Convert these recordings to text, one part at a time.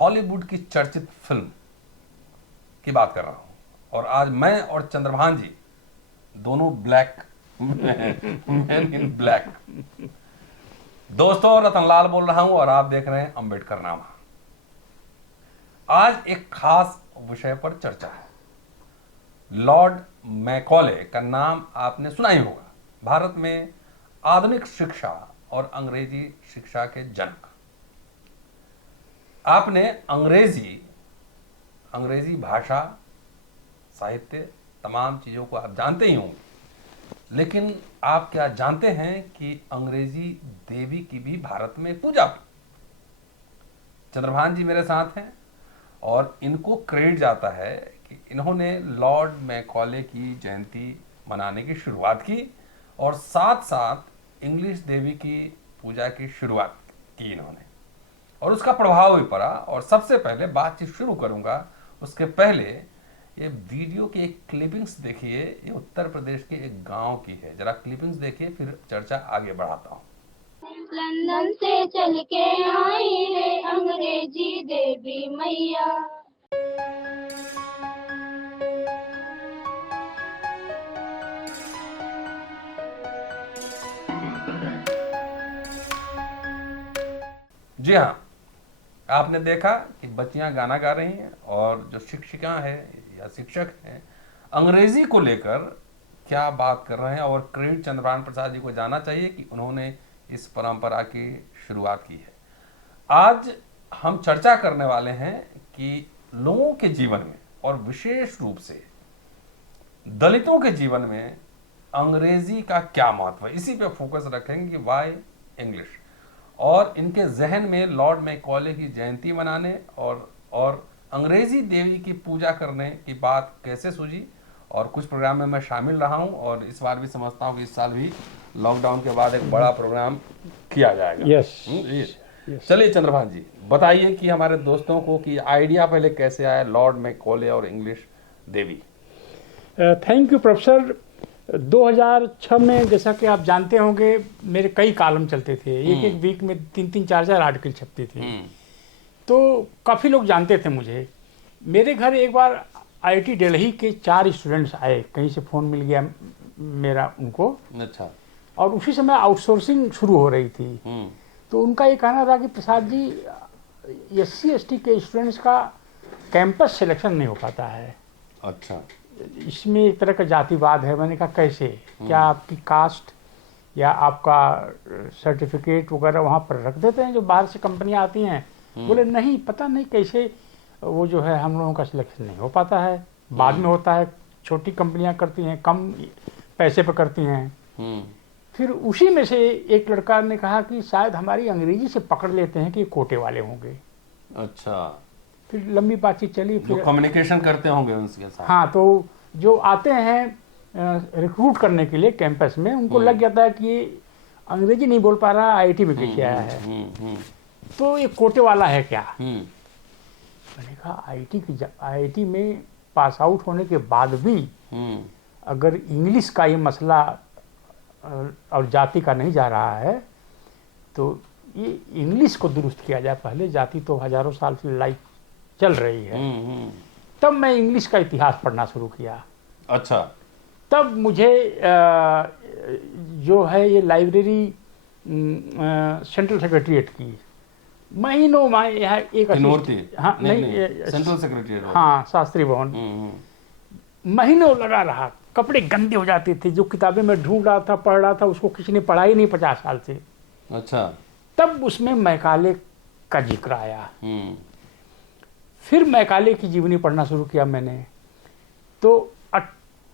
Hollywood की चर्चित film की बात कर रहा हूं। और आज मैं और चंद्रभान जी दोनों ब्लैक मैन इन ब्लैक दोस्तों, रतनलाल बोल रहा हूं और आप देख रहे हैं अंबेडकर नामा। आज एक खास विषय पर चर्चा है। लॉर्ड मैकॉले का नाम आपने सुना ही होगा। भारत में आधुनिक शिक्षा और अंग्रेजी शिक्षा के जनक। आपने अंग्रेजी भाषा, साहित्य, तमाम चीजों को आप जानते ही होंगे, लेकिन आप क्या जानते हैं कि अंग्रेजी देवी की भी भारत में पूजा। चंद्रभान जी मेरे साथ हैं और इनको क्रेडिट जाता है कि इन्होंने लॉर्ड मैकॉले की जयंती मनाने की शुरुआत की और साथ साथ इंग्लिश देवी की पूजा की शुरुआत की इन्होंने, और उसका प्रभाव भी पड़ा। और सबसे पहले बातचीत शुरू करूंगा, उसके पहले ये वीडियो की एक क्लिपिंग्स देखिए। ये उत्तर प्रदेश के एक गांव की है, जरा क्लिपिंग्स देखिए, फिर चर्चा आगे बढ़ाता हूँ। लंदन से चल के आई रे अंग्रेजी देवी मैया। जी हाँ, आपने देखा कि बच्चियां गाना गा रही हैं और जो शिक्षिका है या शिक्षक हैं अंग्रेजी को लेकर क्या बात कर रहे हैं। और क्रेडिट चंद्रभान प्रसाद जी को जाना चाहिए कि उन्होंने इस परंपरा की शुरुआत की है। आज हम चर्चा करने वाले हैं कि लोगों के जीवन में और विशेष रूप से दलितों के जीवन में अंग्रेजी का क्या महत्व है, इसी पे फोकस रखेंगे कि वाई इंग्लिश। और इनके जहन में लॉर्ड मैकॉले की जयंती मनाने और अंग्रेजी देवी की पूजा करने की बात कैसे सूझी। और कुछ प्रोग्राम में मैं शामिल रहा हूं और इस बार भी समझता हूं कि इस साल भी लॉकडाउन के बाद एक बड़ा प्रोग्राम किया जाएगा। yes. चलिए चंद्रभान जी बताइए कि हमारे दोस्तों को कि आइडिया पहले कैसे आया लॉर्ड मैकॉले और English Devi. Thank you professor. 2006 में जैसा कि आप जानते होंगे मेरे कई कॉलम चलते थे, एक वीक में 3-3, 4-4 आर्टिकल छपती थी। तो काफ़ी लोग जानते थे मुझे। मेरे घर एक बार आईआईटी दिल्ली के 4 स्टूडेंट्स आए, कहीं से फ़ोन मिल गया मेरा उनको। अच्छा। और उसी समय आउटसोर्सिंग शुरू हो रही थी। तो उनका ये कहना था कि प्रसाद जी SC ST के स्टूडेंट्स का कैंपस सिलेक्शन नहीं हो पाता है। अच्छा। इसमें एक तरह का जातिवाद है। मैंने कहा कैसे, क्या आपकी कास्ट या आपका सर्टिफिकेट वगैरह वहाँ पर रख देते हैं जो बाहर से कंपनियाँ आती हैं? बोले नहीं, पता नहीं कैसे वो जो है हम लोगों का सिलेक्शन नहीं हो पाता है। बाद में होता है, छोटी कंपनियाँ करती हैं, कम पैसे पर करती हैं। फिर उसी में से एक लड़का ने कहा कि शायद हमारी अंग्रेजी से पकड़ लेते हैं कि ये कोटे वाले होंगे। अच्छा। फिर लंबी बातचीत चली। फिर कम्युनिकेशन करते होंगे उनके साथ। हाँ, तो जो आते हैं रिक्रूट करने के लिए कैंपस में, उनको लग जाता है कि ये अंग्रेजी नहीं बोल पा रहा, आईआईटी में कैसे आया है, तो ये कोटे वाला है क्या। मैंने कहा आईआईटी में पास आउट होने के बाद भी अगर इंग्लिश का ये मसला और जाति का नहीं जा रहा है तो ये इंग्लिश को दुरुस्त किया जाए पहले। जाति तो हजारों साल से लड़ाई चल रही है। तब मैं इंग्लिश का इतिहास पढ़ना शुरू किया। अच्छा। तब मुझे जो है ये लाइब्रेरी सेंट्रल सेक्रेटरीट की महीनों में यहाँ एक हाँ नहीं सेंट्रल सेक्रेटरीट, हाँ शास्त्री भवन, महीनों लगा रहा। कपड़े गंदे हो जाते थे, जो किताबें मैं ढूंढ रहा था, पढ़ रहा था, उसको किसी ने पढ़ा ही नहीं 50 साल से। अच्छा। तब उसमें मैकाले का जिक्र आया। फिर मैकाले की जीवनी पढ़ना शुरू किया मैंने। तो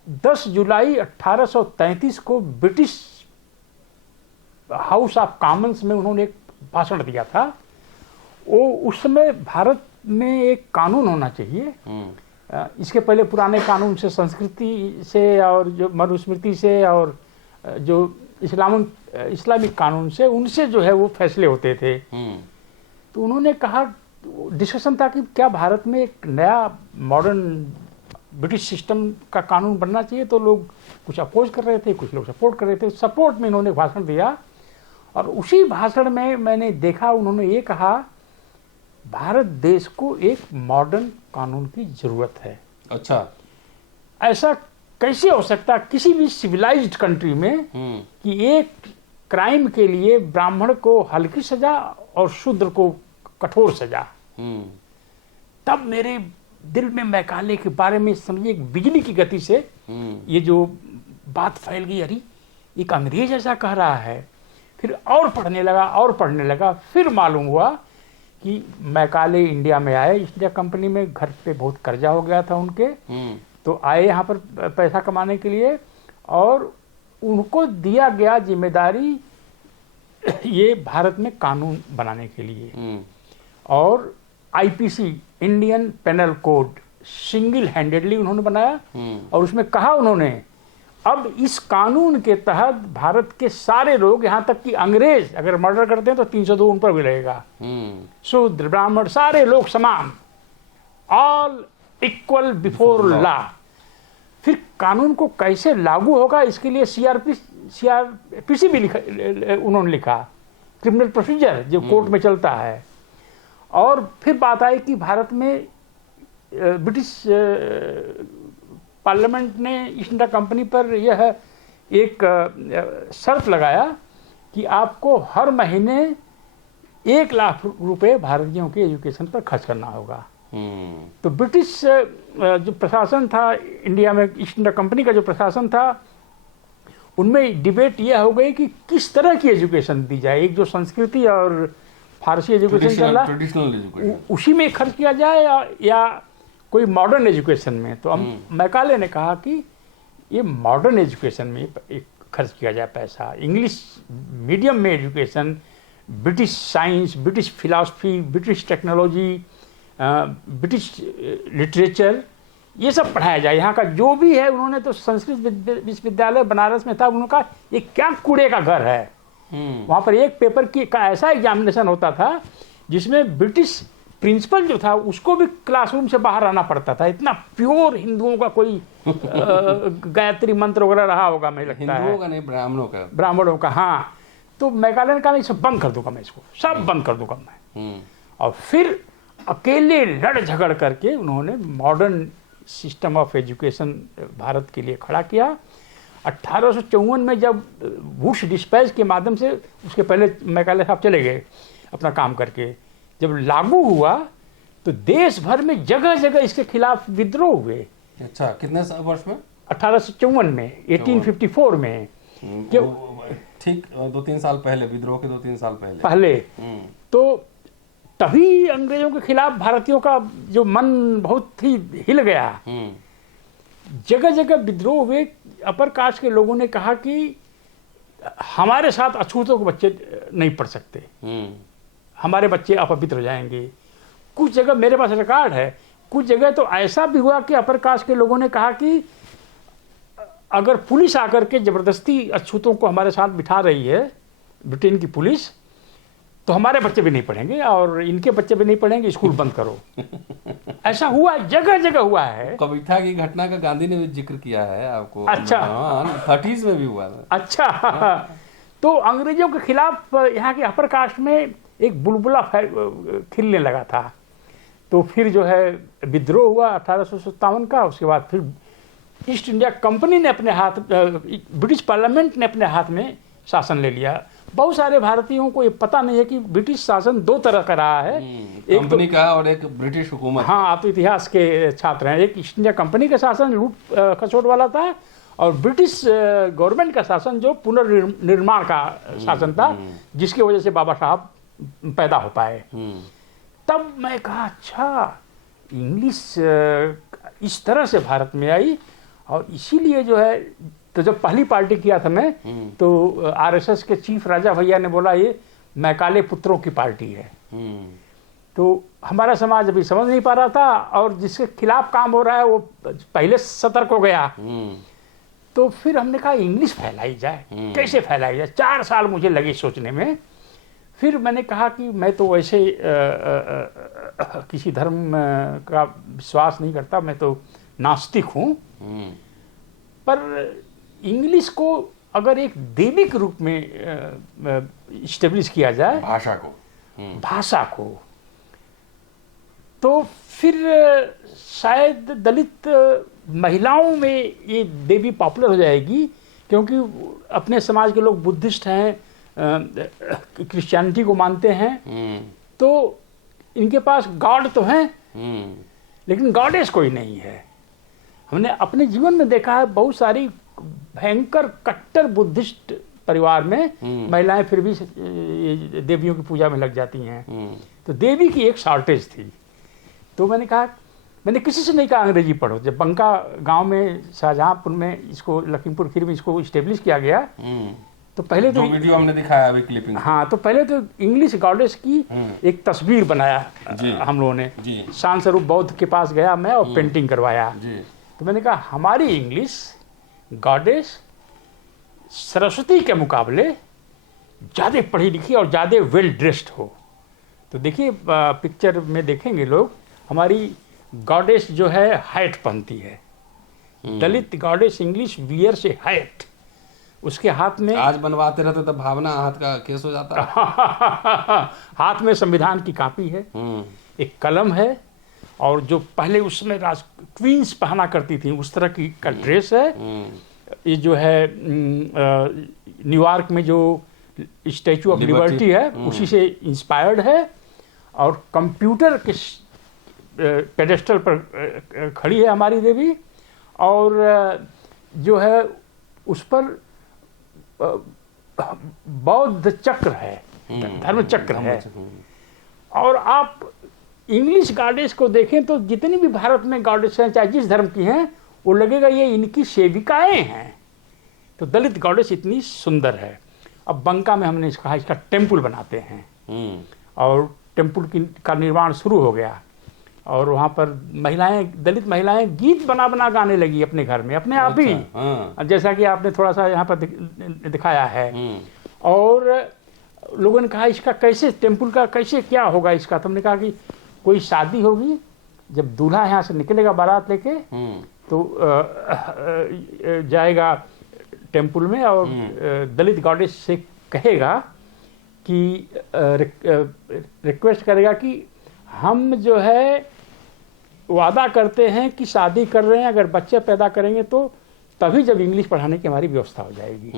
10 जुलाई 1833 को ब्रिटिश हाउस ऑफ कॉमन्स में उन्होंने एक भाषण दिया था। वो उस समय भारत में एक कानून होना चाहिए। इसके पहले पुराने कानून से, संस्कृति से और जो मनुस्मृति से और जो इस्लामिक कानून से, उनसे जो है वो फैसले होते थे। तो उन्होंने कहा, डिस्कशन था कि क्या भारत में एक नया मॉडर्न ब्रिटिश सिस्टम का कानून बनना चाहिए। तो लोग कुछ अपोज कर रहे थे, कुछ लोग सपोर्ट कर रहे थे। सपोर्ट में इन्होंने भाषण दिया और उसी भाषण में मैंने देखा उन्होंने ये कहा भारत देश को एक मॉडर्न कानून की जरूरत है। अच्छा। ऐसा कैसे हो सकता है किसी भी सिविलाइज्ड कंट्री में कि एक क्राइम के लिए ब्राह्मण को हल्की सजा और शूद्र को कठोर सजा। तब मेरे दिल में मैकाले के बारे में समझिए एक बिजली की गति से ये जो बात फैल गई, अरे एक अंग्रेज ऐसा कह रहा है। फिर और पढ़ने लगा, फिर मालूम हुआ कि मैकाले इंडिया में आए, ईस्ट इंडिया कंपनी में घर पे बहुत कर्जा हो गया था उनके, तो आए यहाँ पर पैसा कमाने के लिए, और उनको दिया गया जिम्मेदारी ये भारत में कानून बनाने के लिए। और IPC, Indian penal code, single handedly उन्होंने बनाया। और उसमें कहा उन्होंने, अब इस कानून के तहत भारत के सारे लोग, यहाँ तक कि अंग्रेज अगर मर्डर करते हैं तो 302 उन पर भी लगेगा। शूद्र ब्राह्मण सारे लोग समान, ऑल इक्वल बिफोर लॉ। फिर कानून को कैसे लागू होगा इसके लिए सीआरपीसी भी उन्होंने लिखा, क्रिमिनल प्रोसीजर जो कोर्ट में चलता है। और फिर बात आई कि भारत में ब्रिटिश पार्लियामेंट ने ईस्ट इंडिया कंपनी पर यह एक शर्त लगाया कि आपको हर महीने 1 लाख रुपए भारतीयों के एजुकेशन पर खर्च करना होगा। तो ब्रिटिश जो प्रशासन था इंडिया में, ईस्ट इंडिया कंपनी का जो प्रशासन था, उनमें डिबेट यह हो गई कि किस तरह की एजुकेशन दी जाए। एक जो संस्कृति और फारसी एजुकेशन चल रहा, उसी में खर्च किया जाए या कोई मॉडर्न एजुकेशन में। तो मैकाले ने कहा कि ये मॉडर्न एजुकेशन में खर्च किया जाए पैसा, इंग्लिश मीडियम में education, British science, British philosophy, British technology, British literature, ये सब पढ़ाया जाए। यहाँ का जो भी है, उन्होंने तो संस्कृत विश्वविद्यालय बनारस में था, उन्होंने कहा ये क्या कूड़े का घर है। वहाँ पर एक पेपर का ऐसा एग्जामिनेशन होता था जिसमें ब्रिटिश प्रिंसिपल जो था उसको भी क्लासरूम से बाहर आना पड़ता था। इतना प्योर हिंदुओं का कोई गायत्री मंत्र वगैरह रहा होगा, मुझे लगता है। हिंदुओं का नहीं, ब्राह्मणों का। हाँ, तो मैकाले ने कहा सब बंद कर दूंगा मैं, इसको सब बंद कर दूंगा मैं। और फिर अकेले लड़ झगड़ करके उन्होंने modern system of education Bharat के लिए खड़ा किया। 1854 में जब वुश डिस्पैच के माध्यम से, उसके पहले मैकाले साहब चले गए अपना काम करके, जब लागू हुआ तो देश भर में जगह जगह इसके खिलाफ विद्रोह हुए। अच्छा, कितने वर्ष में? 1854 में, 1854 में। ठीक 2-3 साल पहले, विद्रोह के 2-3 साल पहले। तो तभी अंग्रेजों के खिलाफ भारतीयों का जो मन बहुत ही हिल गया। जगह जगह विद्रोह हुए। अपर कास्ट के लोगों ने कहा कि हमारे साथ अछूतों के बच्चे नहीं पढ़ सकते, हमारे बच्चे अपवित्र हो जाएंगे। कुछ जगह मेरे पास रिकॉर्ड है, कुछ जगह तो ऐसा भी हुआ कि अपर कास्ट के लोगों ने कहा कि अगर पुलिस आकर के जबरदस्ती अछूतों को हमारे साथ बिठा रही है, ब्रिटेन की पुलिस, तो हमारे बच्चे भी नहीं पढ़ेंगे और इनके बच्चे भी नहीं पढ़ेंगे, स्कूल बंद करो। ऐसा हुआ है, जगह जगह हुआ है। कविता की घटना का गांधी ने भी जिक्र किया है आपको। अच्छा, 30s में भी हुआ था। अच्छा, तो अंग्रेजों के खिलाफ यहाँ के अपर कास्ट में एक बुलबुला खिलने लगा था। तो फिर जो है विद्रोह हुआ 1857 का। उसके बाद फिर ईस्ट इंडिया कंपनी ने अपने हाथ, ब्रिटिश पार्लियामेंट ने अपने हाथ में शासन ले लिया। बहुत सारे भारतीयों को ये पता नहीं है कि ब्रिटिश शासन 2 तरह का रहा है, एक कंपनी का और एक ब्रिटिश हुकूमत। हाँ, आप तो इतिहास के छात्र हैं। एक ईस्ट इंडिया कंपनी का शासन लूट खसोट वाला था, और ब्रिटिश गवर्नमेंट का शासन जो पुनर्निर्माण का शासन था, जिसकी वजह से बाबा साहब पैदा हो पाए। तब मैं कहा अच्छा, इंग्लिश इस तरह से भारत में आई, और इसीलिए जो है, तो जब पहली पार्टी किया था मैं, तो आरएसएस के चीफ राजा भैया ने बोला ये मैकाले पुत्रों की पार्टी है। तो हमारा समाज अभी समझ नहीं पा रहा था, और जिसके खिलाफ काम हो रहा है वो पहले सतर्क हो गया। तो फिर हमने कहा इंग्लिश फैलाई जाए, कैसे फैलाई जाए। 4 साल मुझे लगे सोचने में। फिर मैंने कहा कि मैं तो वैसे किसी धर्म का विश्वास नहीं करता, मैं तो नास्तिक हूँ, पर इंग्लिश को अगर एक दैविक रूप में इस्टेब्लिश किया जाए, भाषा को, तो फिर शायद दलित महिलाओं में ये देवी पॉपुलर हो जाएगी, क्योंकि अपने समाज के लोग बुद्धिस्ट हैं, क्रिश्चियनिटी को मानते हैं, तो इनके पास गॉड तो हैं लेकिन गॉडेस कोई नहीं है। हमने अपने जीवन में देखा है बहुत सारी भयंकर कट्टर बुद्धिस्ट परिवार में महिलाएं फिर भी देवियों की पूजा में लग जाती हैं। तो देवी की एक शॉर्टेज थी। तो मैंने कहा, मैंने किसी से नहीं कहा अंग्रेजी पढ़ो। जब बंका गांव में शाहजहांपुर में इसको लखीमपुर खीरी में इसको इस्टेब्लिश किया गया, तो पहले तो वीडियो हमने दिखाया अभी क्लिपिंग, हाँ, तो पहले तो इंग्लिश गॉडेस की एक तस्वीर बनाया हम लोगों ने। शांत स्वरूप बौद्ध के पास गया मैं और पेंटिंग करवाया। तो मैंने कहा हमारी इंग्लिश गॉडेस सरस्वती के मुकाबले ज़्यादा पढ़ी लिखी और ज़्यादा वेल ड्रेस्ड हो। तो देखिए पिक्चर में देखेंगे लोग, हमारी गॉडेस जो है हाइट पहनती है। दलित गॉडेस इंग्लिश वियर से हाइट, उसके हाथ में, आज बनवाते रहते तो भावना हाथ का केस हो जाता हाथ में संविधान की कॉपी है, एक कलम है, और जो पहले उसमें क्वींस पहना करती थी उस तरह की का ड्रेस है। ये जो है न्यूयॉर्क में जो स्टैचू ऑफ लिबर्टी है उसी से इंस्पायर्ड है, और कंप्यूटर के पेडेस्टल पर खड़ी है हमारी देवी, और जो है उस पर बौद्ध चक्र है, धर्म चक्र है। और आप इंग्लिश गॉडेस को देखें तो जितनी भी भारत में गॉडेस हैं, चाहे जिस धर्म की हैं, वो लगेगा ये इनकी सेविकाएं हैं। तो दलित गॉडेस इतनी सुंदर है। अब बंका में हमने इसका टेम्पल बनाते हैं, और टेम्पल का निर्माण शुरू हो गया, और वहाँ पर महिलाएं, दलित महिलाएं गीत बना बना गाने लगी अपने घर में अपने आप ही, जैसा कि आपने थोड़ा सा यहाँ पर दिखाया है। और लोगों ने कहा इसका कैसे, टेम्पल का कैसे क्या होगा इसका। तो हमने कहा कि कोई शादी होगी, जब दूल्हा यहाँ से निकलेगा बारात लेके, तो जाएगा टेम्पल में, और दलित गॉडेस से कहेगा कि रिक्वेस्ट करेगा कि हम जो है वादा करते हैं कि शादी कर रहे हैं, अगर बच्चे पैदा करेंगे तो तभी जब इंग्लिश पढ़ाने की हमारी व्यवस्था हो जाएगी।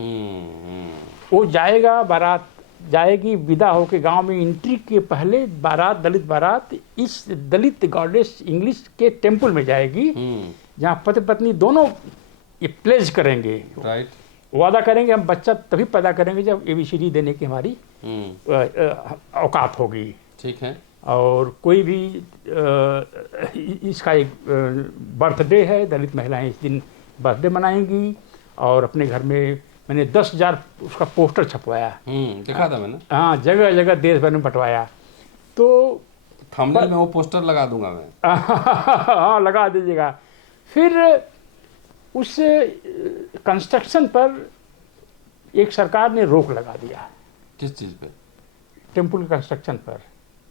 वो जाएगा, बारात जाएगी, विदा होके गांव में एंट्री के पहले बारात, दलित बारात इस दलित गॉडेस इंग्लिश के टेम्पल में जाएगी, जहाँ पति पत्नी दोनों ये प्लेज करेंगे, राइट, वादा करेंगे हम बच्चा तभी पैदा करेंगे जब ABCD देने की हमारी औकात होगी। ठीक है। और कोई भी इसका एक बर्थडे है, दलित महिलाएं इस दिन बर्थडे मनाएंगी, और अपने घर में मैंने 10,000 उसका पोस्टर छपवाया, देखा था मैंने, हाँ, जगह जगह देश भर में बंटवाया। तो थंबनेल में वो पोस्टर लगा दूंगा मैं। हाँ, लगा दीजिएगा। फिर उस कंस्ट्रक्शन पर एक सरकार ने रोक लगा दिया। किस चीज पे? टेम्पल के कंस्ट्रक्शन पर।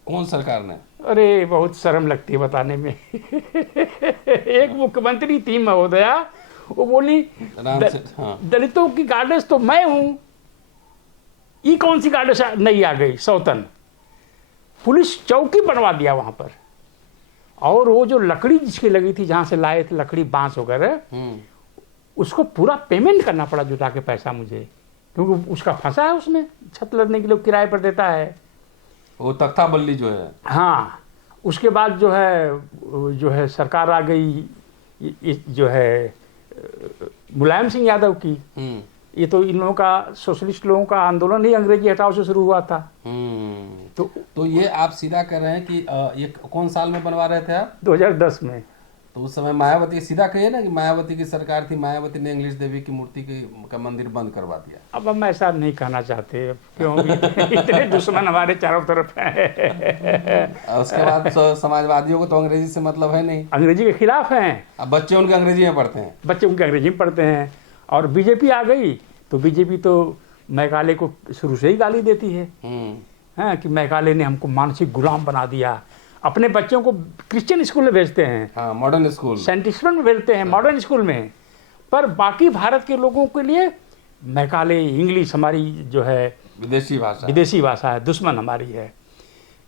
कौन सरकार ने? अरे बहुत शर्म लगती है बताने में। एक मुख्यमंत्री थी महोदया, वो बोली दलितों की गार्डेस तो मैं हूं, ये कौन सी गार्डेस नहीं आ गई, सौतन। पुलिस चौकी बनवा दिया वहां पर, और वो जो लकड़ी जिसकी लगी थी, जहां से लाए थे लकड़ी, बांस वगैरह, उसको पूरा पेमेंट करना पड़ा जुटा के पैसा मुझे, क्योंकि उसका फंसा है उसमें, छत लदने के लिए किराए पर देता है वो तख्ता बल्ली जो है। हाँ, उसके बाद जो है सरकार आ गई जो है मुलायम सिंह यादव की। ये तो इन लोगों का, सोशलिस्ट लोगों का आंदोलन ही अंग्रेजी हटाओ से शुरू हुआ था। तो ये आप सीधा कर रहे हैं कि ये कौन साल में बनवा रहे थे आप? 2010 में। तो उस समय मायावती, सीधा कहिए ना कि मायावती की सरकार थी, मायावती ने इंग्लिश देवी की मूर्ति का मंदिर बंद करवा दिया। अब हम ऐसा नहीं कहना चाहते, क्यों इतने दुश्मन हमारे चारों तरफ हैं। उसके बाद समाजवादियों को तो अंग्रेजी से मतलब है नहीं, अंग्रेजी के खिलाफ हैं। अब बच्चे उनके अंग्रेजी में पढ़ते हैं, बच्चे उनके अंग्रेजी में पढ़ते हैं। और बीजेपी आ गई तो बीजेपी तो मैकाले को शुरू से ही गाली देती है, हाँ, कि मैकाले ने हमको मानसिक गुलाम बना दिया। अपने बच्चों को क्रिश्चियन स्कूल में भेजते हैं, हाँ, मॉडर्न स्कूल, सेंट स्टीफन में भेजते हैं, मॉडर्न स्कूल में, पर बाकी भारत के लोगों के लिए मैकाले इंग्लिश हमारी जो है विदेशी भाषा है, दुश्मन हमारी है।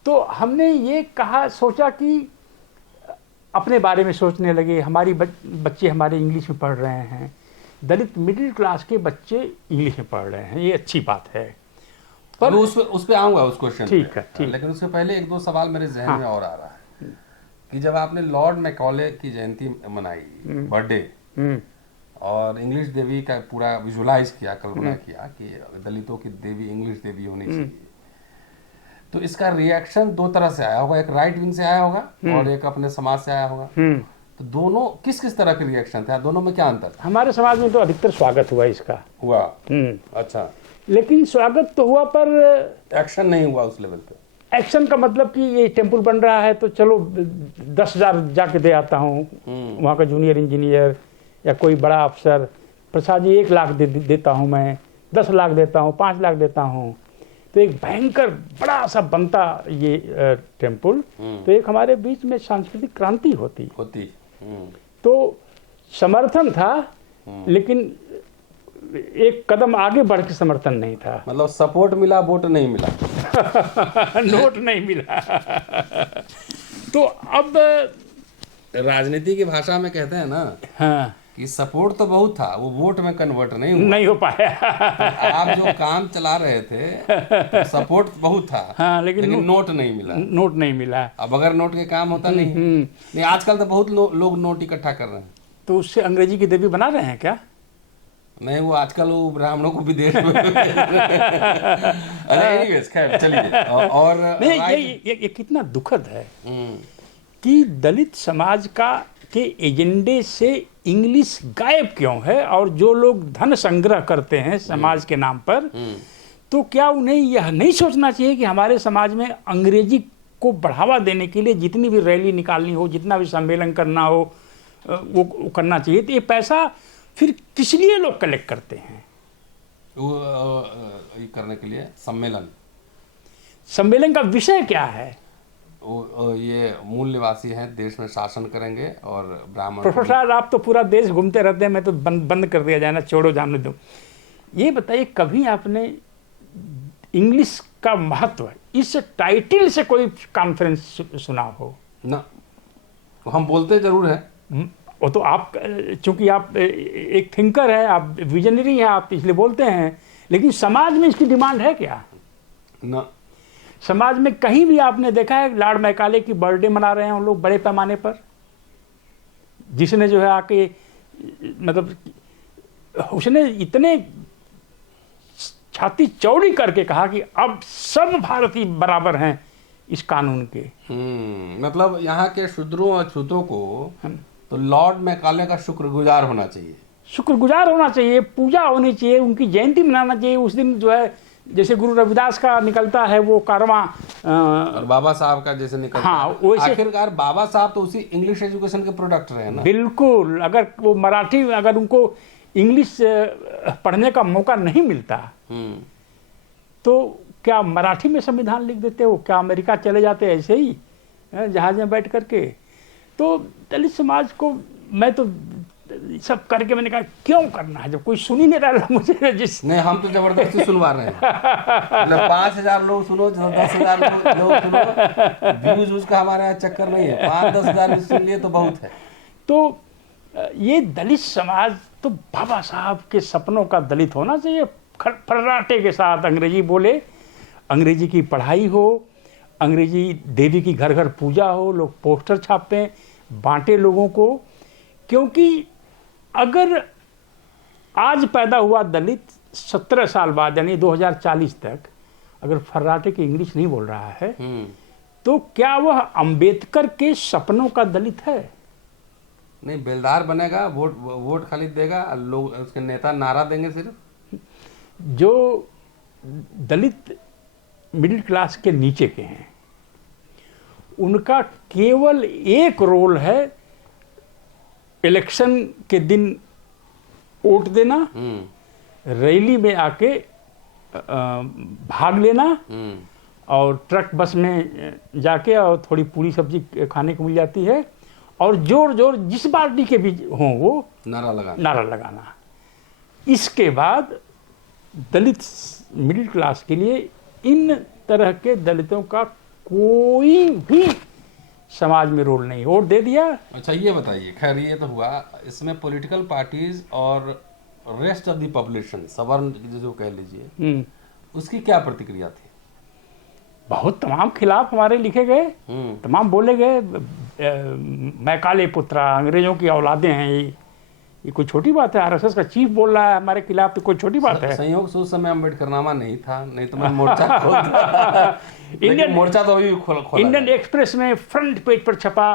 तो हमने ये कहा, सोचा कि अपने बारे में सोचने लगे। हमारी बच्चे हमारे इंग्लिश में पढ़ रहे हैं, दलित मिडिल क्लास के बच्चे इंग्लिश में पढ़ रहे हैं, ये अच्छी बात है। पर उस पे आऊंगा उस क्वेश्चन ठीक है, ठीक। लेकिन उससे पहले एक दो सवाल मेरे जहन में और आ रहा है कि जब आपने लॉर्ड मैकॉले की जयंती मनाई, बर्थडे, और इंग्लिश देवी का पूरा विजुलाइज किया, कल्पना किया कि दलितों की देवी इंग्लिश देवी होनी चाहिए, तो इसका रिएक्शन दो तरह से आया होगा, एक राइट विंग से आया होगा और एक अपने समाज से आया होगा। तो दोनों किस किस तरह के रिएक्शन थे, दोनों में क्या अंतर था? हमारे समाज में तो अधिकतर स्वागत हुआ इसका। हुआ? अच्छा। लेकिन स्वागत तो हुआ पर एक्शन नहीं हुआ उस लेवल पे। एक्शन का मतलब कि ये टेम्पल बन रहा है तो चलो 10,000 जाके दे आता हूँ, वहाँ का जूनियर इंजीनियर या कोई बड़ा अफसर, प्रसाद जी 1 लाख देता हूँ मैं, 10 लाख देता हूँ, 5 लाख देता हूँ, तो एक भयंकर बड़ा सा बनता ये टेम्पल, तो एक हमारे बीच में सांस्कृतिक क्रांति होती। तो समर्थन था, लेकिन एक कदम आगे बढ़ के समर्थन नहीं था। मतलब सपोर्ट मिला, वोट नहीं मिला। नोट नहीं मिला। तो अब राजनीति की भाषा में कहते हैं ना, हाँ, कि सपोर्ट तो बहुत था, वो वोट में कन्वर्ट नहीं हो पाया। तो आप जो काम चला रहे थे तो सपोर्ट बहुत था, हाँ, लेकिन नोट नहीं मिला। नोट नहीं मिला। अब अगर नोट के काम होता नहीं, आजकल तो बहुत लोग नोट इकट्ठा कर रहे हैं, तो उससे अंग्रेजी की देवी बना रहे हैं क्या? नहीं, वो आजकल वो ब्राह्मणों को भी देश में अरे एनीवेज, खैर चलिए। और नहीं, ये कितना दुखद है कि दलित समाज के एजेंडे से इंग्लिश गायब क्यों है, और जो लोग धन संग्रह करते हैं समाज के नाम पर, तो क्या उन्हें यह नहीं सोचना चाहिए कि हमारे समाज में अंग्रेजी को बढ़ावा देने के लिए जितनी भी रैली निकालनी हो, जितना भी सम्मेलन करना हो, वो करना चाहिए। तो ये पैसा फिर किस लिए लोग कलेक्ट करते हैं? वो करने के लिए सम्मेलन का विषय क्या है? ये मूल निवासी हैं, देश में शासन करेंगे और ब्राह्मण। प्रोफेसर, आप तो पूरा देश घूमते रहते हैं, मैं तो बंद कर दिया जाए ना, छोड़ो, जाने दो। ये बताइए, कभी आपने इंग्लिश का महत्व इस टाइटल से कोई कॉन्फ्रेंस सुना हो? ना, हम बोलते जरूर हैं। वो तो आप, चूंकि आप एक थिंकर है, आप विजनरी हैं, आप इसलिए बोलते हैं, लेकिन समाज में इसकी डिमांड है क्या? ना, समाज में कहीं भी आपने देखा है लॉर्ड मैकाले की बर्थडे मना रहे हैं उन लोग बड़े पैमाने पर, जिसने जो है आके, मतलब उसने इतने छाती चौड़ी करके कहा कि अब सब भारतीय बराबर हैं इस कानून के। मतलब यहाँ के शूद्रों और छूतों को तो लॉर्ड मैकाले का शुक्रगुजार होना चाहिए, शुक्रगुजार होना चाहिए, पूजा होनी चाहिए, उनकी जयंती मनाना चाहिए। उस दिन जो है, जैसे गुरु रविदास का निकलता है वो कारवां, और बाबा साहब का जैसे निकलता हाँ, है। आखिरकार बाबा साहब तो उसी इंग्लिश एजुकेशन के प्रोडक्ट रहे ना। बिल्कुल, अगर वो मराठी, अगर उनको इंग्लिश पढ़ने का मौका नहीं मिलता तो क्या मराठी में संविधान लिख देते हो? क्या अमेरिका चले जाते ऐसे ही जहाज में बैठ करके? तो दलित समाज को मैं तो सब करके मैंने कहा क्यों करना है, जब कोई सुन ही नहीं रहा मुझे। नहीं, हम तो जबरदस्ती सुनवा रहे हैं। मतलब 5,000 लोग सुनो, 10,000 लोग सुनो, व्यूज का हमारे यहाँ चक्कर नहीं है। 5-10 हज़ार सुन लिए तो बहुत है। तो ये दलित समाज तो बाबा साहब के सपनों का दलित होना चाहिए, फर्राटे के साथ अंग्रेजी बोले, अंग्रेजी की पढ़ाई हो, अंग्रेजी देवी की घर घर पूजा हो, लोग पोस्टर छापें, बांटे लोगों को। क्योंकि अगर आज पैदा हुआ दलित 17 साल बाद, यानी 2040 तक, अगर फर्राटे की इंग्लिश नहीं बोल रहा है तो क्या वह अंबेडकर के सपनों का दलित है? नहीं, बेलदार बनेगा, वोट खाली देगा, लोग उसके नेता नारा देंगे सिर्फ। जो दलित मिडिल क्लास के नीचे के हैं उनका केवल एक रोल है इलेक्शन के दिन वोट देना, रैली में आके भाग लेना, और ट्रक बस में जाके और थोड़ी पूरी सब्जी खाने को मिल जाती है, और जोर जोर जिस पार्टी के भी हों वो नारा लगाना। इसके बाद दलित मिडिल क्लास के लिए इन तरह के दलितों का कोई भी समाज में रोल नहीं, वोट दे दिया। अच्छा ये बताइए, खैर ये तो हुआ, इसमें पॉलिटिकल पार्टीज और रेस्ट ऑफ द पॉपुलेशन, सवर्ण जो कह लीजिए, उसकी क्या प्रतिक्रिया थी? बहुत तमाम खिलाफ हमारे लिखे गए, तमाम बोले गए, मैकाले पुत्रा, अंग्रेजों की औलादें हैं, ये कोई छोटी बात है? आरएसएस का चीफ बोल रहा है हमारे खिलाफ, तो कोई छोटी बात है? संयोग से उस समय अम्बेडकरनामा नहीं था, नहीं तो मैं मोर्चा खोलता। इंडियन मोर्चा तो अभी खोला इंडियन एक्सप्रेस में फ्रंट पेज पर छपा,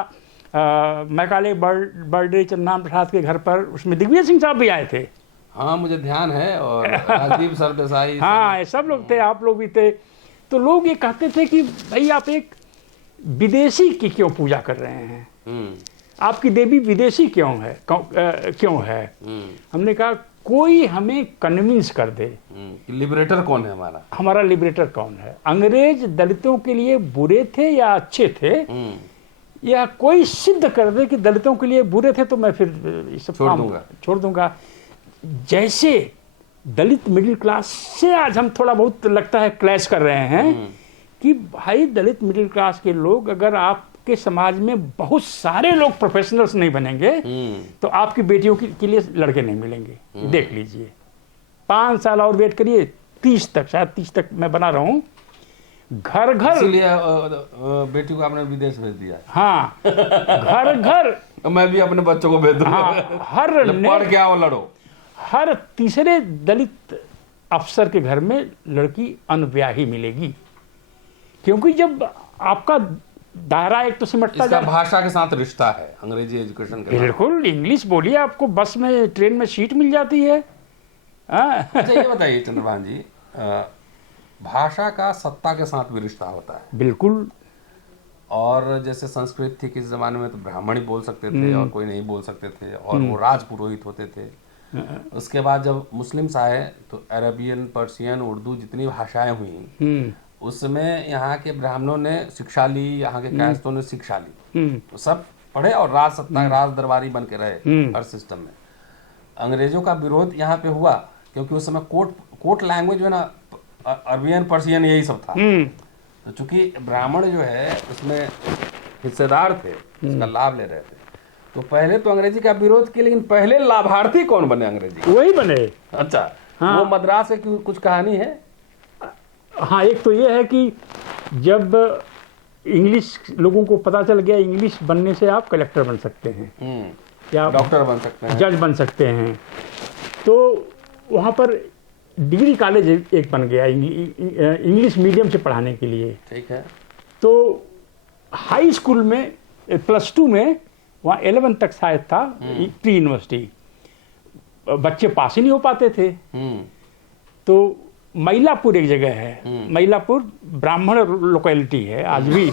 मैकाले बर्डे चंद्रनाथ प्रसाद के घर पर, उसमें दिग्विजय सिंह साहब भी आए थे। हाँ मुझे ध्यान है, और राजदीप सरदेसाई, हाँ सब लोग थे, आप लोग भी थे। तो लोग ये कहते थे कि भाई आप एक विदेशी की क्यों पूजा कर रहे हैं, आपकी देवी विदेशी क्यों है? हमने कहा कोई हमें कन्विंस कर दे, लिबरेटर कौन है हमारा लिबरेटर कौन है? अंग्रेज दलितों के लिए बुरे थे या अच्छे थे, या कोई सिद्ध कर दे कि दलितों के लिए बुरे थे, तो मैं फिर सब छोड़ दूंगा। जैसे दलित मिडिल क्लास से आज हम थोड़ा बहुत लगता है क्लैश कर रहे हैं कि भाई दलित मिडिल क्लास के लोग, अगर आपके समाज में बहुत सारे लोग प्रोफेशनल्स नहीं बनेंगे तो आपकी बेटियों के लिए लड़के नहीं मिलेंगे। देख लीजिए, 5 साल और वेट करिए, 30 तक, शायद 30 तक मैं बना रहा हूँ। घर घर, इसलिए बेटी को आपने विदेश भेज दिया? हाँ, घर घर। मैं भी अपने बच्चों को भेज दूंगा। हाँ, हर पढ़ के आओ, लड़ो। हर तीसरे दलित अफसर के घर में लड़की अनब्याही मिलेगी, क्योंकि जब आपका दायरा एक तो सिमटता इसका भाषा के साथ रिश्ता है, अंग्रेजी एजुकेशन के। बिल्कुल, इंग्लिश बोलिए, आपको बस में ट्रेन में सीट मिल जाती है। अच्छा ये बताइए चंद्रभान जी, भाषा का सत्ता के साथ भी रिश्ता होता है? बिल्कुल। और जैसे संस्कृत थी किस जमाने में, तो ब्राह्मण ही बोल सकते थे और कोई नहीं बोल सकते थे, और वो राज पुरोहित होते थे। उसके बाद जब मुस्लिम्स आए तो अरबियन, पर्शियन, उर्दू जितनी भाषाएं हुई, उसमें यहाँ के ब्राह्मणों ने शिक्षा ली, यहाँ के कायस्थों ने शिक्षा ली, तो सब पढ़े और राज सत्ता, राज दरबारी बन के रहे हर सिस्टम में। अंग्रेजों का विरोध यहाँ पे हुआ क्योंकि उस समय कोर्ट लैंग्वेज जो है ना, अरबियन, पर्शियन, यही सब था। तो चूंकि ब्राह्मण जो है उसमें हिस्सेदार थे, उसका लाभ ले रहे थे, तो पहले तो अंग्रेजी का विरोध किया, लेकिन पहले लाभार्थी कौन बने अंग्रेजी? वही बने। अच्छा, हाँ। वो मद्रास से कुछ कहानी है? हाँ, एक तो ये है कि जब इंग्लिश लोगों को पता चल गया, इंग्लिश बनने से आप कलेक्टर बन सकते हैं, या डॉक्टर बन सकते हैं, जज बन सकते हैं, तो वहाँ पर डिग्री कॉलेज एक बन गया इंग्लिश मीडियम से पढ़ाने के लिए। ठीक है। तो हाई स्कूल में +2 में, वहाँ 11 तक शायद था, प्री यूनिवर्सिटी, बच्चे पास ही नहीं हो पाते थे। तो मैलापुर एक जगह है, मैलापुर ब्राह्मण लोकेलिटी है आज भी।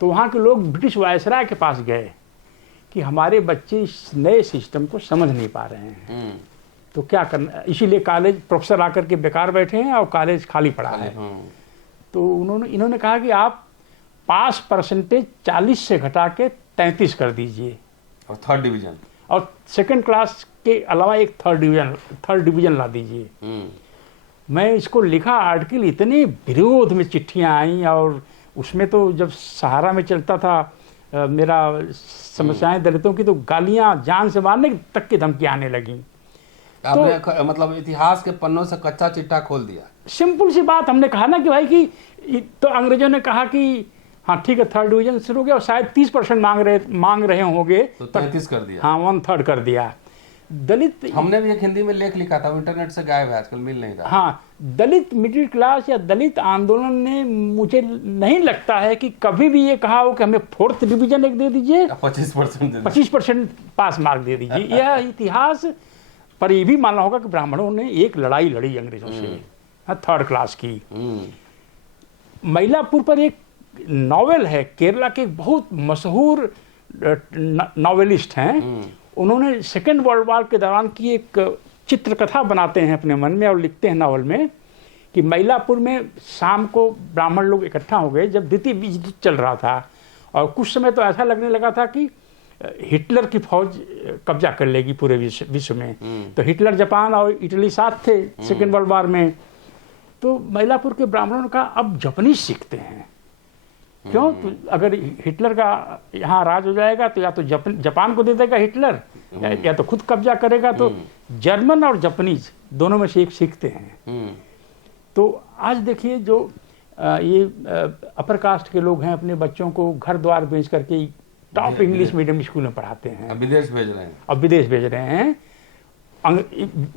तो वहाँ के लोग ब्रिटिश वायसराय के पास गए कि हमारे बच्चे इस नए सिस्टम को समझ नहीं पा रहे हैं, तो क्या करना। इसीलिए कॉलेज प्रोफेसर आकर के बेकार बैठे हैं और कॉलेज खाली पड़ा है। तो इन्होंने कहा कि आप पास परसेंटेज 40 से घटा के 33 कर दीजिए, और 3rd डिवीजन, और 2nd क्लास के अलावा एक 3rd डिवीजन ला दीजिए। मैं इसको लिखा आर्टिकल, इतने विरोध में चिट्ठियां आई, और उसमें तो जब सहारा में चलता था मेरा समस्याएं दलितों की, तो गालियां, जान से मारने तक की धमकी आने लगी। आपने तो, मतलब इतिहास के पन्नों से कच्चा चिट्ठा खोल दिया। सिंपल सी बात, हमने कहा ना कि भाई कि तो अंग्रेजों ने कहा कि हाँ ठीक है 3rd डिवीजन शुरू हो गया, और शायद 30% मांग रहे होंगे, तो 33 कर दिया। हाँ, 1/3 कर दिया। दलित, हमने भी एक हिंदी में लेख लिखा था, इंटरनेट से गायब है आजकल, मिल नहीं रहा। हाँ, दलित मिडिल क्लास या दलित आंदोलन ने, मुझे नहीं लगता है कि कभी भी ये कहा हो कि हमें 4th डिवीजन एक दे दीजिए, 25% पास मार्क दे दीजिए। यह इतिहास पर ये भी मानना होगा कि ब्राह्मणों ने एक लड़ाई लड़ी अंग्रेजों से, 3rd क्लास की। मैलापुर पर एक नॉवेल है, केरला के बहुत मशहूर नॉवेलिस्ट हैं, उन्होंने 2nd वर्ल्ड वॉर के दौरान की एक चित्रकथा बनाते हैं अपने मन में और लिखते हैं नावल में कि मैलापुर में शाम को ब्राह्मण लोग इकट्ठा हो गए जब द्वितीय विश्व युद्ध चल रहा था, और कुछ समय तो ऐसा लगने लगा था कि हिटलर की फौज कब्जा कर लेगी पूरे विश्व में। तो हिटलर, जापान और इटली साथ थे 2nd वर्ल्ड वॉर में। तो मैलापुर के ब्राह्मणों का अब जापानीज सीखते हैं, क्यों? तो अगर हिटलर का यहाँ राज हो जाएगा तो या तो जापान को दे देगा हिटलर, या तो खुद कब्जा करेगा। तो जर्मन और जापानीज दोनों में से एक सीखते हैं। तो आज देखिए जो ये अपर कास्ट के लोग हैं अपने बच्चों को घर द्वार बेच करके टॉप इंग्लिश मीडियम स्कूल में पढ़ाते हैं। अब विदेश भेज रहे हैं, अब विदेश भेज रहे हैं,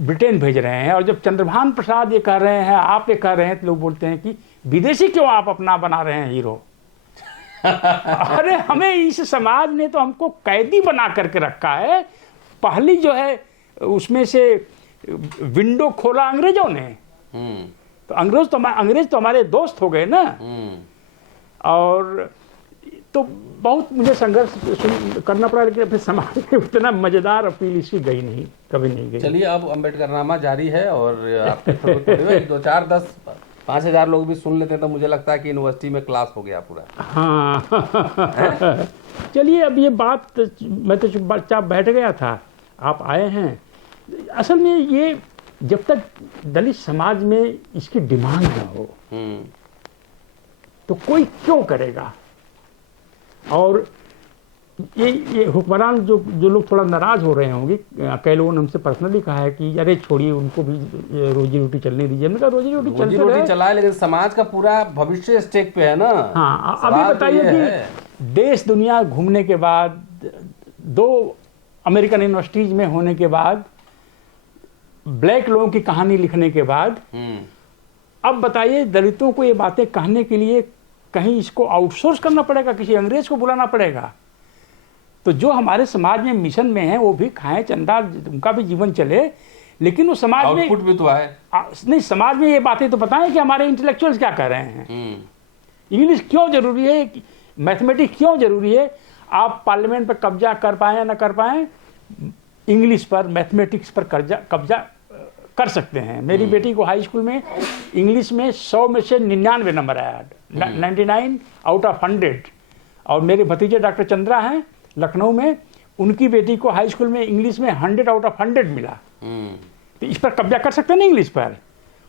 ब्रिटेन भेज रहे हैं। और जब चंद्रभान प्रसाद ये कह रहे हैं, आप ये कह रहे हैं, तो लोग बोलते हैं कि विदेशी क्यों आप अपना बना रहे हैं हीरो। अरे हमें इस समाज ने तो हमको कैदी बना करके रखा है। पहली जो है उसमें से विंडो खोला अंग्रेजों ने। तो अंग्रेज तो हमारे दोस्त हो गए ना। और तो बहुत मुझे संघर्ष करना पड़ा, लेकिन अपने समाज में उतना मजेदार अपील इसकी गई नहीं, कभी नहीं गई। चलिए अब अम्बेडकरनामा जारी है और आपके 2, 4, 10, 5,000 लोग भी सुन लेते हैं तो मुझे लगता है कि यूनिवर्सिटी में क्लास हो गया पूरा। हाँ चलिए अब ये बात, मैं तो चुपचाप बैठ गया था, आप आए हैं। असल में ये जब तक दलित समाज में इसकी डिमांड ना हो तो कोई क्यों करेगा। और ये हुक्मरान जो लोग थोड़ा नाराज हो रहे होंगे, कई लोगों ने हमसे पर्सनली कहा है कि अरे छोड़िए उनको भी रोजी रोटी चलने दीजिए। हमने कहा रोजी रोटी चलाए, लेकिन समाज का पूरा भविष्य स्टेक पे है ना। हाँ अभी बताइए कि देश दुनिया घूमने के बाद, 2 अमेरिकन यूनिवर्सिटीज में होने के बाद, ब्लैक लोगों की कहानी लिखने के बाद, अब बताइए दलितों को ये बातें कहने के लिए कहीं इसको आउटसोर्स करना पड़ेगा, किसी अंग्रेज को बुलाना पड़ेगा। तो जो हमारे समाज में मिशन में है वो भी खाएं चंदा, उनका भी जीवन चले, लेकिन वो समाज में आउटपुट भी तो आए। नहीं, समाज में ये बातें तो बताएं कि हमारे इंटेलेक्चुअल्स क्या कह रहे हैं। इंग्लिश क्यों जरूरी है, मैथमेटिक्स क्यों जरूरी है। आप पार्लियामेंट पर कब्जा कर पाए या ना कर पाए, इंग्लिश पर, मैथमेटिक्स पर कब्जा कर सकते हैं। मेरी बेटी को हाई स्कूल में इंग्लिश में 100 में से 99 नंबर आया, 99 आउट ऑफ 100। और मेरे भतीजे डॉक्टर चंद्रा हैं लखनऊ में, उनकी बेटी को हाई स्कूल में इंग्लिश में 100 आउट ऑफ 100 मिला। तो इस पर कब्जा कर सकते हैं ना इंग्लिश पर।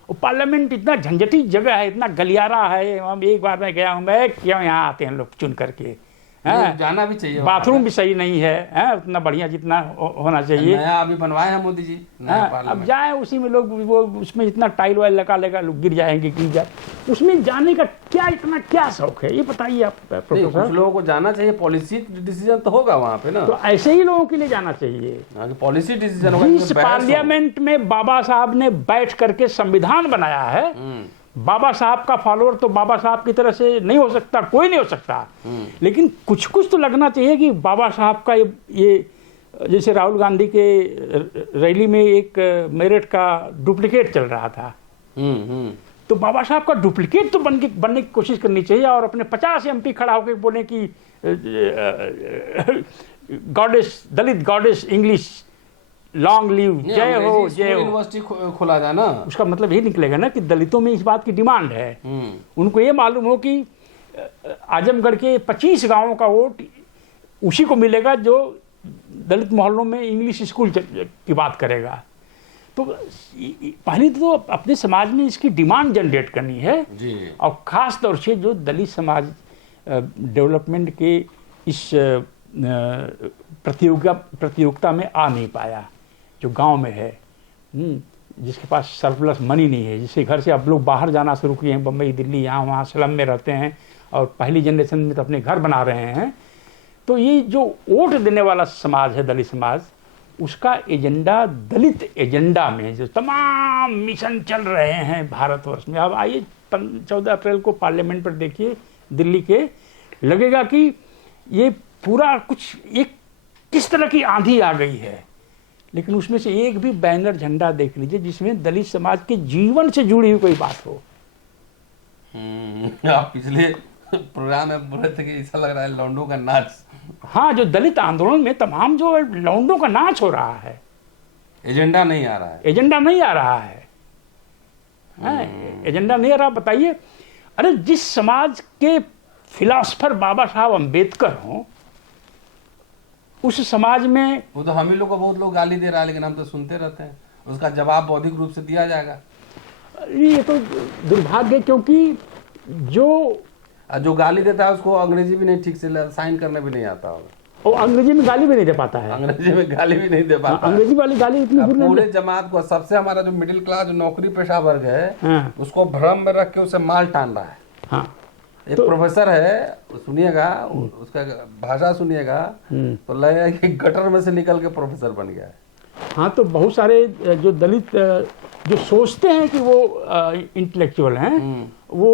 और पार्लियामेंट इतना झंझटी जगह है, इतना गलियारा है। हम एक बार मैं गया हूँ, मैं क्यों यहाँ आते हैं लोग चुन करके, जाना भी चाहिए। बाथरूम भी सही नहीं है, उतना बढ़िया जितना होना चाहिए। नया अभी बनवाए हैं मोदी जी। अब जाए उसी में लोग, वो उसमें इतना टाइल वाइल लगा लेगा, लोग गिर जाएंगे, गिर जाए। उसमें जाने का क्या शौक है, ये बताइए आप प्रोफेसर। कुछ लोगों को जाना चाहिए, पॉलिसी डिसीजन तो होगा वहाँ पे ना। तो ऐसे ही लोगों के लिए जाना चाहिए। पॉलिसी डिसीजन होगा। इस पार्लियामेंट में बाबा साहब ने बैठ करके संविधान बनाया है। बाबा साहब का फॉलोअर तो बाबा साहब की तरह से नहीं हो सकता, कोई नहीं हो सकता, लेकिन कुछ तो लगना चाहिए कि बाबा साहब का ये जैसे राहुल गांधी के रैली में एक मेरिट का डुप्लीकेट चल रहा था, तो बाबा साहब का डुप्लीकेट तो बनने की कोशिश करनी चाहिए। और अपने 50 MP खड़ा होकर बोले कि गॉडेस, दलित गॉडेस इंग्लिश लॉन्ग लिव, जय हो जय हो। यूनिवर्सिटी खोला जाए ना, उसका मतलब ये निकलेगा ना कि दलितों में इस बात की डिमांड है। उनको ये मालूम हो कि आजमगढ़ के 25 गांवों का वोट उसी को मिलेगा जो दलित मोहल्लों में इंग्लिश स्कूल की बात करेगा। तो पहले तो अपने समाज में इसकी डिमांड जनरेट करनी है जी। और खास तौर से जो दलित समाज डेवलपमेंट के इस प्रतियोगिता में आ नहीं पाया, जो गांव में है, जिसके पास सरप्लस मनी नहीं है, जिसके घर से अब लोग बाहर जाना शुरू किए हैं, बम्बई दिल्ली, यहाँ वहाँ स्लम में रहते हैं और पहली जनरेशन में तो अपने घर बना रहे हैं। तो ये जो वोट देने वाला समाज है दलित समाज, उसका एजेंडा, दलित एजेंडा में जो तमाम मिशन चल रहे हैं भारतवर्ष में, अब आइए 14 अप्रैल को पार्लियामेंट पर देखिए दिल्ली के, लगेगा कि ये पूरा कुछ एक किस तरह की आंधी आ गई है। लेकिन उसमें से एक भी बैनर झंडा देख लीजिए जिसमें दलित समाज के जीवन से जुड़ी हुई कोई बात हो। आप पिछले प्रोग्राम में बोले थे कि ऐसा लग रहा है लौंडों का नाच। हाँ, जो दलित आंदोलन में तमाम जो लौंडों का नाच हो रहा है, एजेंडा नहीं आ रहा है, एजेंडा नहीं आ रहा है, एजेंडा नहीं आ रहा। बताइए, अरे जिस समाज के फिलॉसफर बाबा साहब अम्बेडकर हों, उस समाज में, वो तो हम ही लोग को बहुत लोग गाली दे रहा है, लेकिन हम तो सुनते रहते हैं, उसका जवाब बौद्धिक रूप से दिया जाएगा। ये तो दुर्भाग्य है, क्योंकि जो और जो गाली देता है उसको अंग्रेजी भी नहीं ठीक से साइन करने भी नहीं आता होगा, वो अंग्रेजी में गाली भी नहीं दे पाता है। अंग्रेजी में गाली भी नहीं दे पाता है। अंग्रेजी वाली गाली इतनी बुरी नहीं पूरे जमात को, सबसे हमारा जो मिडिल क्लास जो नौकरी पेशा वर्ग है हाँ उसको भ्रम में रख के उसे माल टान रहा है। हाँ एक प्रोफेसर है, सुनिएगा उसका भाषा सुनिएगा तो लगेगा कि गटर में से निकल के प्रोफेसर बन गया है। हाँ, तो बहुत सारे जो दलित जो सोचते हैं कि वो इंटेलेक्चुअल हैं, वो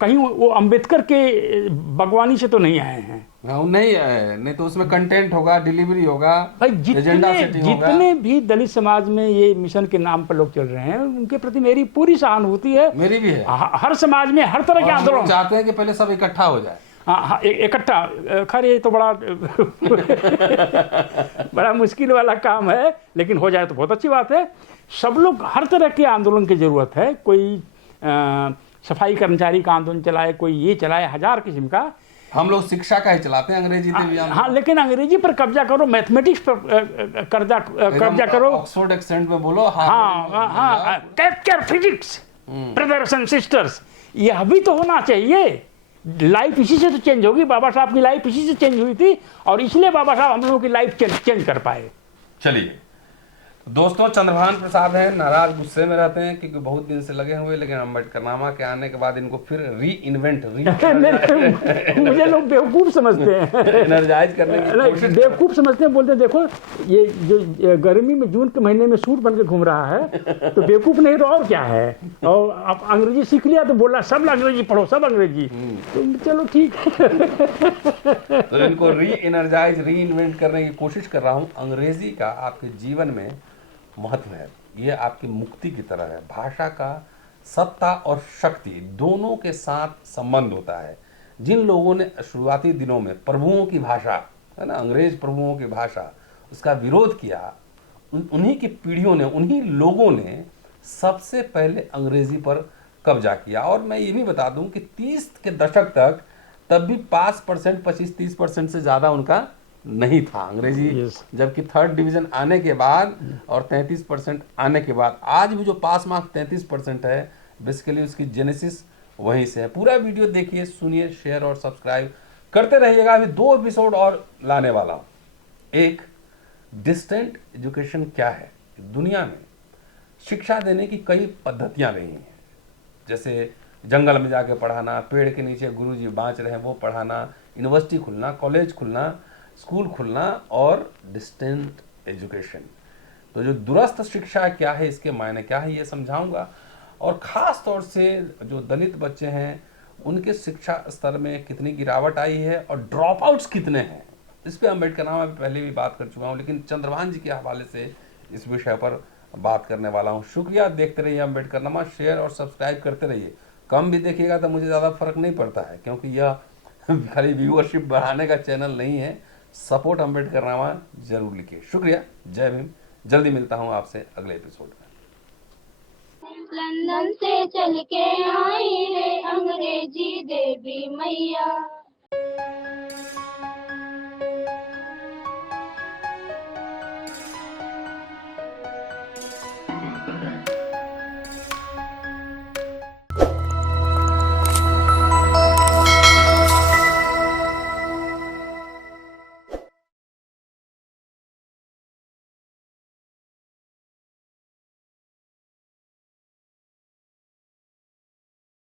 कहीं वो अंबेडकर के बागवानी से तो नहीं आए हैं। हाँ, नहीं तो उसमें कंटेंट होगा, डिलीवरी होगा, भाई एजेंडा सेटिंग होगा। जितने भी दलित समाज में ये मिशन के नाम पर लोग चल रहे हैं, उनके प्रति मेरी पूरी सहानुभूति है। मेरी भी है। हर समाज में हर तरह के हम लोग आंदोलन चाहते हैं कि पहले सब इकट्ठा हो जाए। हाँ, इकट्ठा। खैर ये तो बड़ा बड़ा मुश्किल वाला काम है, लेकिन हो जाए तो बहुत अच्छी बात है। सब लोग, हर तरह के आंदोलन की जरूरत है। कोई सफाई कर्मचारी का आंदोलन चलाए, कोई ये चलाए, हजार किस्म का। हम लोग शिक्षा का ही चलाते हैं, अंग्रेजी पे भी। हाँ, लेकिन अंग्रेजी पर कब्जा करो, मैथमेटिक्स पर कब्जा करो, ऑक्सफोर्ड एक्सेंट में बोलो। हाँ, capture physics, brothers and sisters, यह भी तो होना चाहिए। लाइफ इसी से तो चेंज होगी। बाबा साहब की लाइफ इसी से चेंज हुई थी, और इसलिए बाबा साहब हम लोगों की लाइफ चेंज कर पाए। चलिए दोस्तों, चंद्रभान प्रसाद हैं, नाराज गुस्से में रहते हैं क्योंकि बहुत दिन से लगे हुए, लेकिन अम्बेडकरनामा के आने के बाद इनको फिर मुझे लोग बेवकूफ समझते हैं, एनर्जाइज करने की कोशिश। बेवकूफ समझते हैं, बोलते हैं देखो ये जो गर्मी में जून के महीने में सूट बन के घूम रहा है, तो बेवकूफ नहीं तो और क्या है। और आप अंग्रेजी सीख लिया तो बोला सब अंग्रेजी पढ़ो, सब अंग्रेजी। तो चलो ठीक है। तो इनको री एनर्जाइज, री इन्वेंट करने की कोशिश कर रहा हूँ। अंग्रेजी का आपके जीवन में महत्व है, ये आपकी मुक्ति की तरह है। भाषा का सत्ता और शक्ति दोनों के साथ संबंध होता है। जिन लोगों ने शुरुआती दिनों में प्रभुओं की भाषा, है ना, अंग्रेज प्रभुओं की भाषा, उसका विरोध किया, उन्हीं की पीढ़ियों ने, उन्हीं लोगों ने सबसे पहले अंग्रेजी पर कब्जा किया। और मैं ये भी बता दूं कि 30 के दशक तक तब भी 5%, 25-30% से ज़्यादा उनका नहीं था अंग्रेजी। जबकि 3rd डिवीजन आने के बाद और 33% आने के बाद आज भी जो पास मार्क 33% है, बेसिकली उसकी जेनेसिस वहीं से है। पूरा वीडियो देखिए, सुनिए, शेयर और सब्सक्राइब करते रहिएगा। अभी 2 एपिसोड और लाने वाला हूँ। एक, डिस्टेंट एजुकेशन क्या है। दुनिया में शिक्षा देने की कई पद्धतियाँ रही हैं, जैसे जंगल में जाके पढ़ाना, पेड़ के नीचे गुरुजी बाँच रहे हैं वो पढ़ाना, यूनिवर्सिटी खुलना, कॉलेज खुलना, स्कूल खुलना, और डिस्टेंट एजुकेशन। तो जो दूरस्थ शिक्षा क्या है, इसके मायने क्या है, ये समझाऊंगा। और ख़ास तौर से जो दलित बच्चे हैं उनके शिक्षा स्तर में कितनी गिरावट आई है और ड्रॉप आउट्स कितने हैं, इस पर अम्बेडकरनामा में पहले भी बात कर चुका हूँ, लेकिन चंद्रभान जी के हवाले से इस विषय पर बात करने वाला हूँ। शुक्रिया, देखते रहिए अम्बेडकरनामा, शेयर और सब्सक्राइब करते रहिए। कम भी देखिएगा तो मुझे ज़्यादा फर्क नहीं पड़ता है, क्योंकि यह खाली व्यूअरशिप बढ़ाने का चैनल नहीं है। सपोर्ट अम्बेडकरनामा जरूर लिखिए। शुक्रिया, जय भीम। जल्दी मिलता हूँ आपसे अगले एपिसोड में। लंदन से चल के आई रे अंग्रेजी देवी मैया।